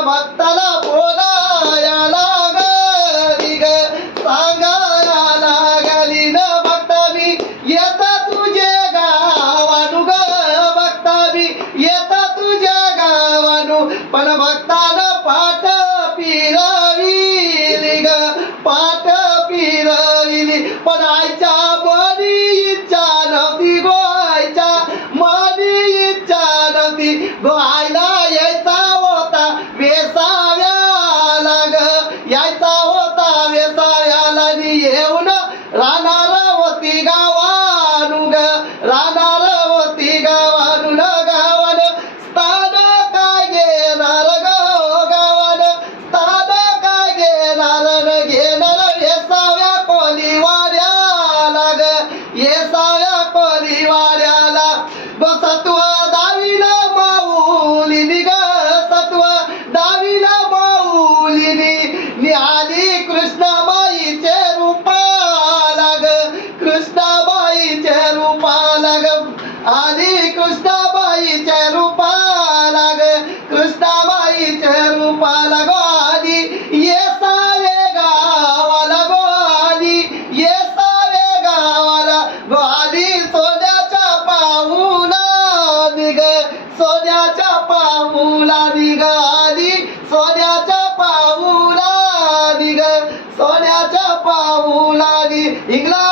भक्ताला बोलाया लागली ग. सांगाया लागली न भक्ता मी. येता तुझे गावानु ग भक्ता मी. येता तुझ्या गावानु. पण भक्ताला पाठ पिरविली ग. पाठ पिरविली. पण आयच्या बरी इच्छा गो आयच्या मनी इच्छा नव्हती गो. आयला 哥来来 कृष्णाबाईच्या रूपाला ग कृष्णाबाईच्या रूपाला गो आली ये सावे गावाला गो आली ये सावे गावाला गो आली सोन्याच्या पाहुला निग सोन्याच्या पाहुला निग आली सोन्याच्या पाहुला निग सोन्याच्या पाहुला निघला